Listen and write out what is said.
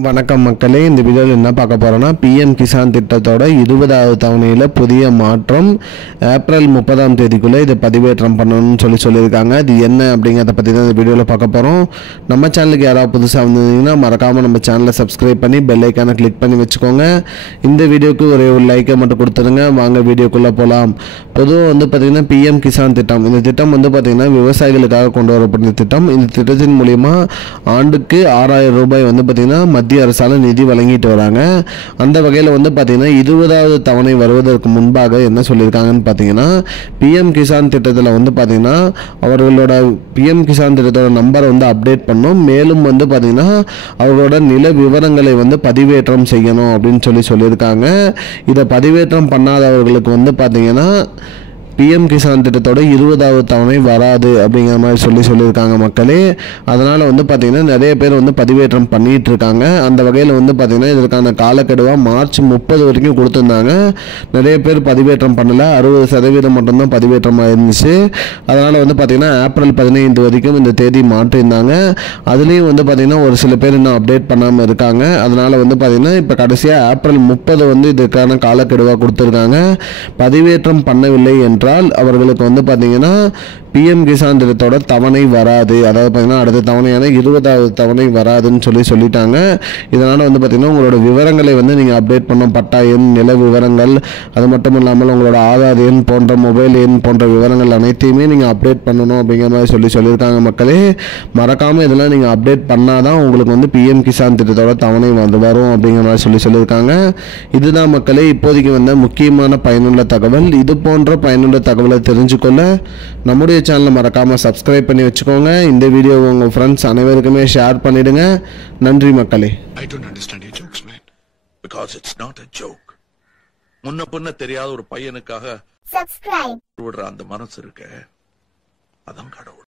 வணக்கம் மக்களே, இந்த வீடியோவில் என்ன பார்க்க போகிறோன்னா பிஎம் கிசான் திட்டத்தோட 20வது தவணையில் புதிய மாற்றம் ஏப்ரல் 30ஆம் தேதிக்குள்ளே இதை பதிவேற்றம் பண்ணணும்னு சொல்லியிருக்காங்க. இது என்ன அப்படிங்கிறத பற்றி தான் இந்த வீடியோவில் பார்க்க போகிறோம். நம்ம சேனலுக்கு யாராவது புதுசாக வந்திருந்தீங்கன்னா மறக்காமல் நம்ம சேனலை சப்ஸ்கிரைப் பண்ணி பெல் ஐக்கானை கிளிக் பண்ணி வச்சுக்கோங்க. இந்த வீடியோக்கு ஒரே ஒரு லைக்கை மட்டும் கொடுத்துருங்க. வாங்க வீடியோக்குள்ளே போகலாம். பொதுவாக பார்த்திங்கன்னா பிஎம் கிசான் திட்டம், இந்த திட்டம் பார்த்திங்கன்னா விவசாயிகளுக்காக கொண்டு வரப்பட்ட திட்டம். இந்த திட்டத்தின் மூலிமா ஆண்டுக்கு 6000 ரூபாய் பார்த்திங்கன்னா மத்திய அரசால் நிதி வழங்கிட்டு வராங்க. அந்த வகையில் பார்த்தீங்கன்னா 20வது தவணை வருவதற்கு முன்பாக என்ன சொல்லியிருக்காங்கன்னு பார்த்தீங்கன்னா, பிஎம் கிசான் திட்டத்தில் பார்த்தீங்கன்னா அவர்களோட பிஎம் கிசான் திட்டத்தோட நம்பரை அப்டேட் பண்ணணும். மேலும் பார்த்தீங்கன்னா அவர்களோட நில விவரங்களை பதிவேற்றம் செய்யணும் அப்படின்னு சொல்லியிருக்காங்க. இதை பதிவேற்றம் பண்ணாதவர்களுக்கு பார்த்தீங்கன்னா பிஎம் கிசான் திட்டத்தோட 20வது தவணை வராது அப்படிங்கிற மாதிரி சொல்லியிருக்காங்க மக்களே. அதனால் பார்த்தீங்கன்னா நிறைய பேர் பதிவேற்றம் பண்ணிகிட்டு இருக்காங்க. அந்த வகையில் பார்த்தீங்கன்னா இதற்கான காலக்கெடுவாக மார்ச் 30 வரைக்கும் கொடுத்துருந்தாங்க. நிறைய பேர் பதிவேற்றம் பண்ணலை, 60% மட்டும்தான் பதிவேற்றமாக இருந்துச்சு. அதனால் பார்த்தீங்கன்னா ஏப்ரல் 15 வரைக்கும் இந்த தேதி மாற்றியிருந்தாங்க. அதுலேயும் பார்த்தீங்கன்னா ஒரு சில பேர் இன்னும் அப்டேட் பண்ணாமல் இருக்காங்க. அதனால் பார்த்தீங்கன்னா இப்போ கடைசியாக ஏப்ரல் 30 இதற்கான காலக்கெடுவாக கொடுத்துருக்காங்க. பதிவேற்றம் பண்ணவில்லை என்றால் அவர்களுக்கு பார்த்தீங்கன்னா பிஎம் கிசான் திட்டத்தோட தவணை வராது. அதாவது பார்த்தீங்கன்னா அடுத்த தவணையான 20வது தவணை வராதுன்னு சொல்லிட்டாங்க. இதனால் பார்த்தீங்கன்னா உங்களோட விவரங்களை நீங்கள் அப்டேட் பண்ணணும். பட்டா எண், நில விவரங்கள், அது மட்டும் இல்லாமல் உங்களோட ஆதார் எண் போன்ற மொபைல் எண் போன்ற விவரங்கள் அனைத்தையுமே நீங்கள் அப்டேட் பண்ணணும் அப்படிங்கிற மாதிரி சொல்லியிருக்காங்க மக்களே. மறக்காமல் இதெல்லாம் நீங்கள் அப்டேட் பண்ணாதான் உங்களுக்கு பிஎம் கிசான் திட்டத்தோட தவணை வரும் அப்படிங்கிற மாதிரி சொல்லியிருக்காங்க. இதுதான் மக்களே இப்போதைக்கு முக்கியமான பயனுள்ள தகவல். இது போன்ற பயனுள்ள தகவலை தெரிஞ்சுக்கொள்ள நம்முடைய சேனலை மறக்காம சப்ஸ்கிரைப் பண்ணி வச்சுக்கோங்க. இந்த வீடியோவை உங்க ஃப்ரெண்ட்ஸ் அனைவருக்குமே ஷேர் பண்ணிடுங்க. நன்றி மக்களே. I don't understand your jokes, man. Because it's not a joke. முன்ன பின்ன தெரியாத ஒரு பையனுக்காக சப்ஸ்கிரைப் விடுற அந்த மனசு இருக்க, அதான் கடவுள்.